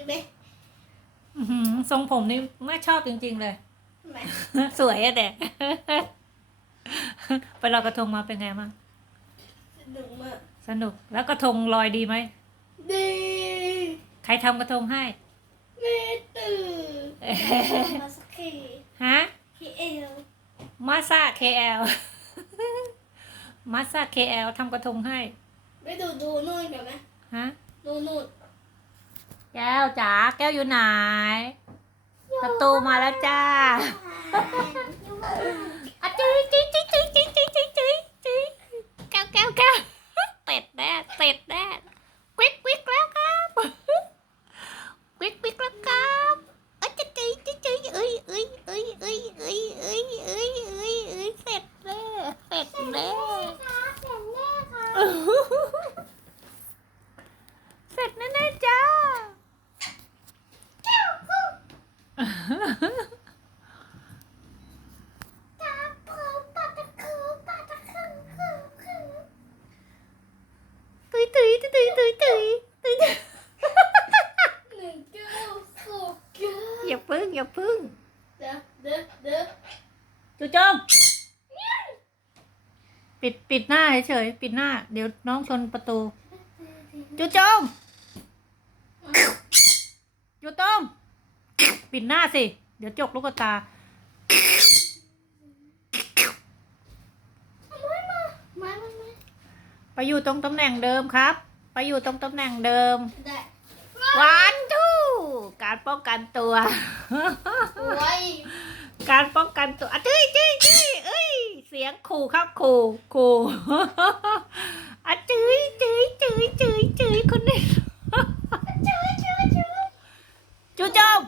ดีไหมอื้อหือทรงผมนี่ไม่ชอบจริง ๆ เลยทำไมสวยอะแดก ไปลอยกระทงมาเป็นไงบ้างสนุกมากสนุกแล้วกระทงลอยดีไหม ดีใครทำกระทงให้แม่ตื่นมาสักทีฮะ พี่เอลมาซา KL มาซา KL ทำกระทงให้ ไปดูดูนู่นกันไหมฮะ ดูนู่น แก้วจ๋าแก้วอยู่ไหนประตูมาแล้วจ้าอะจุ๊ยจุ๊ยจุ๊ยจุ๊ยจุ๊ยจุ๊ยจุ๊ยจุ๊ยจุ๊ยแก้วแก้วแก้วเป็ดแน่เป็ดแน่ ตุยตุยตุยตุยตุยตุยตุยหนึ่งเก้าสองเก้าอย่าพึ่งอย่าพึ่งเด้อเด้อเด้อจูจมปิดปิดหน้าเฉยปิดหน้า เดี๋ยวน้องชนประตูจูจมจูจม ปิดหน้าสิ เดี๋ยวจกลูกตามามามาไปอยู่ตรงตำแหน่งเดิมครับ ไปอยู่ตรงตำแหน่งเดิมได้วันทูการป้องกันตัวไว้การป้องกันตัวอะจี้จี้จี้เอ้ย เสียงขู่ครับขู่ขู่ อะจี้จี้จี้จี้จี้คนนี้ จื้อจื้อจื้อ จูจม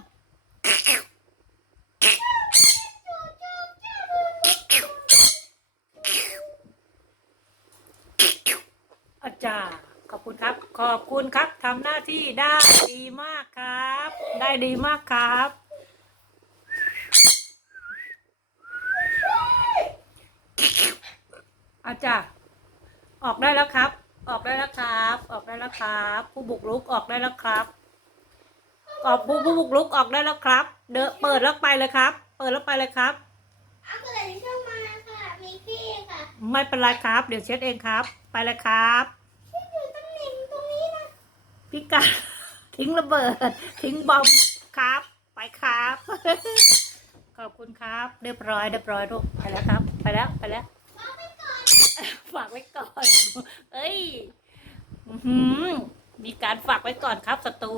อาจารย์ขอบคุณครับ ขอบคุณครับทำหน้าที่ได้ดีมากครับ ได้ดีมากครับ อาจารย์ออกได้แล้วครับ ออกได้แล้วครับ ออกได้แล้วครับ ผู้บุกรุกออกได้แล้วครับออกผู้ผู้บุกรุกออกได้แล้วครับ เดอะเปิดแล้วไปเลยครับ เปิดแล้วไปเลยครับ เอากระดาษทิชชู่มาค่ะ มีพี่ค่ะ ไม่เป็นไรครับ เดี๋ยวเช็ดเองครับ ไปเลยครับอยู่ตำแหน่งตรงนี้นะพี่กาทิ้งระเบิด ทิ้งบอมครับ ไปครับ ขอบคุณครับ เรียบร้อยเรียบร้อยลูกไปแล้วครับ ไปแล้วไปแล้วฝากไว้ก่อน เอ้ยอื้อหือมีการฝากไว้ก่อนครับศัตรู